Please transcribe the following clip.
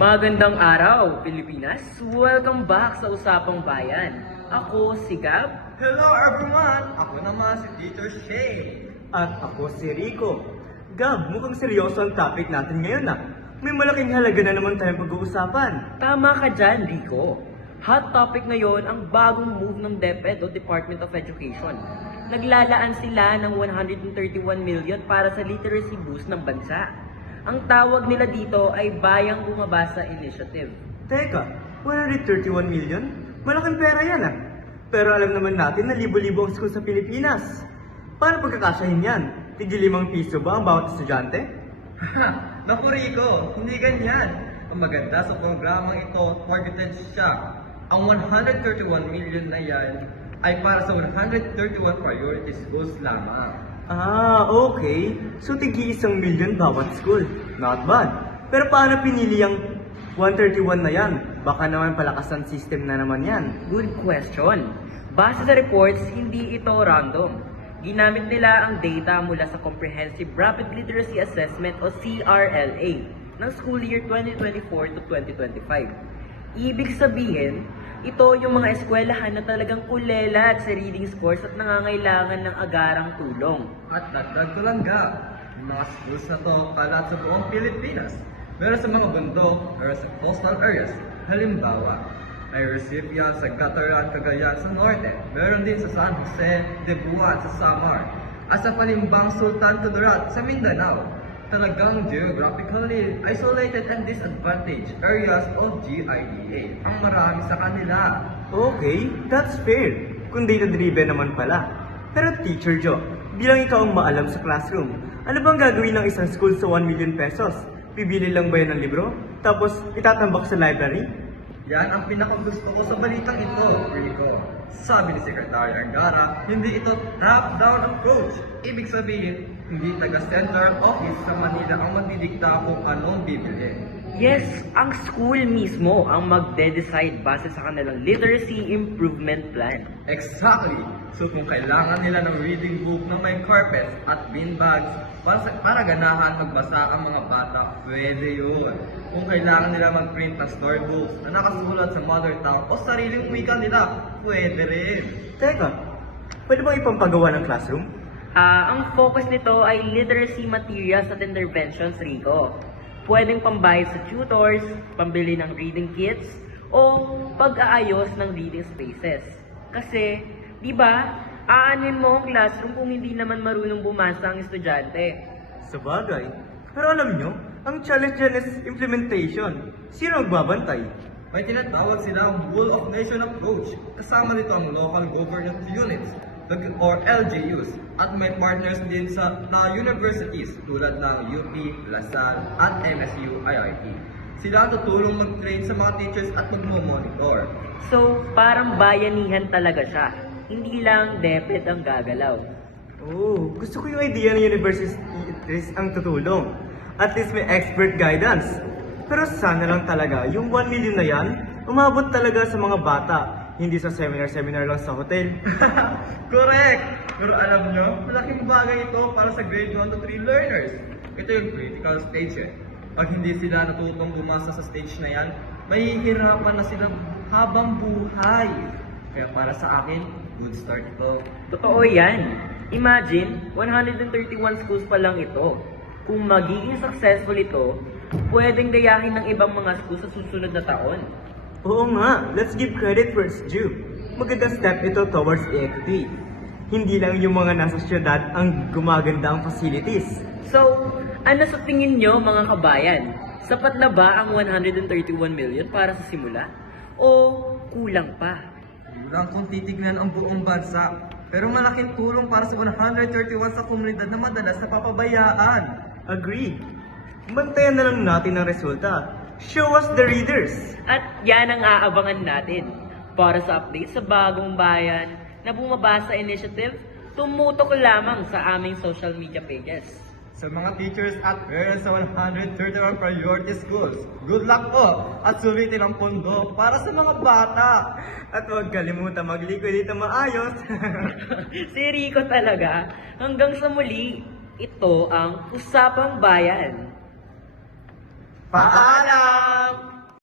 Magandang araw, Pilipinas! Welcome back sa Usapang Bayan. Ako si Gab. Hello everyone! Ako naman si Teacher Shay. At ako si Rico. Gab, mukhang seryoso ang topic natin ngayon May malaking halaga na naman tayong pag-uusapan. Tama ka dyan, Rico. Hot topic ngayon ang bagong move ng DepEd o Department of Education. Naglalaan sila ng 131 million para sa literacy boost ng bansa. Ang tawag nila dito ay Bayang Bumabasa Initiative. Teka, 131 million? Malaking pera yan Pero alam naman natin na libo-libo ang school sa Pilipinas. Paano pagkakasyahin yan? Tigil 5 piso ba ang bawat estudyante? Naku Rico, hindi ganyan. Ang maganda sa programang ito, targeted siya. Ang 131 million na yan ay para sa 131 priority schools lamang. Okay. So tigi 1 million bawat school. Not bad. Pero paano pinili ang 131 na yan? Baka naman palakasan system na naman yan. Good question. Base sa reports, hindi ito random. Ginamit nila ang data mula sa Comprehensive Rapid Literacy Assessment o CRLA ng school year 2024 to 2025. Ibig sabihin, ito yung mga eskwelahan na talagang kulelat sa reading scores at nangangailangan ng agarang tulong. At dagdag ko lang yung mga schools na to kalat sa buong Pilipinas. Meron sa mga bundok, meron sa coastal areas. Halimbawa, may recipients sa Cagayan, Cagayan sa norte. Meron din sa San Jose, Cebu at sa Samar. At sa Panimbang Sultan Kudarat sa Mindanao. Talagang geographically isolated and disadvantaged areas of GIDA ang marami sa kanila. Okay, that's fair. Kung data-driven naman pala. Pero Teacher Joe, bilang ikaw ang maalam sa classroom, ano bang gagawin ng isang school sa 1 million pesos? Bibili lang ba yan ng libro? Tapos itatambak sa library? Yan ang pinakagusto ko sa balitang ito, Rico. Sabi ni Secretary Angara, hindi ito top-down approach. Ibig sabihin, hindi taga-central office sa Manila ang magdidikta kung anong bibili. Yes, ang school mismo ang magde-decide base sa kanilang literacy improvement plan. Exactly! So kung kailangan nila ng reading book na may carpet at beanbags para ganahan magbasa ang mga bata, pwede yun. Kung kailangan nila mag-print ng storybooks na nakasulat sa mother tongue o sariling wika nila, pwede rin. Teka, pwede bang ipampagawa ng classroom? Ang focus nito ay literacy materials at interventions, Rico. Pwedeng pambayad sa tutors, pambili ng reading kits, o pag-aayos ng reading spaces. Kasi, di ba, aanin mo ang classroom kung hindi naman marunong bumasa ang estudyante. Sabagay. Pero alam nyo, ang challenge dyan is implementation. Sino magbabantay? May tinatawag silang Whole of Nation approach. Kasama nito ang local governance units or LGUs at may partners din na universities tulad ng UP, LaSalle at MSU IIT. Sila ang tutulong mag-train sa mga teachers at magmo-monitor. So, parang bayanihan talaga siya. Hindi lang DepEd ang gagalaw. Gusto ko yung idea ng universities ang tutulong. At least may expert guidance. Pero sana lang talaga, yung 1 million na yan, umabot talaga sa mga bata. Hindi sa seminar lang sa hotel. Correct! Pero alam nyo, malaking bagay ito para sa grade 1 to 3 learners. Ito yung critical stage Pag hindi sila natutong bumasa sa stage na yan, mahihirapan na sila habang buhay. Kaya para sa akin, good start ito. Totoo yan. Imagine, 131 schools pa lang ito. Kung magiging successful ito, pwedeng gayahin ng ibang mga schools sa susunod na taon. Oo nga, let's give credit where it's due. Magandang step ito towards equity. Hindi lang yung mga nasa syudad ang gumaganda ang facilities. So, ano sa tingin nyo mga kabayan? Sapat na ba ang 131 million para sa simula? O kulang pa? Kulang kung titignan ang buong bansa. Pero malaking tulong para sa 131 sa komunidad na madalas napapabayaan. Agree. Bantayan na lang natin ang resulta. Show us the readers! At yan ang aabangan natin. Para sa update sa Bagong Bayan na Bumabasa Initiative, tumutok lamang sa aming social media pages. Sa mga teachers at parents sa 131 priority schools, good luck po at sulitin ang pondo para sa mga bata. At huwag kalimutan magligo dito maayos. Si Rico talaga. Hanggang sa muli, ito ang Usapang Bayan. Paalam!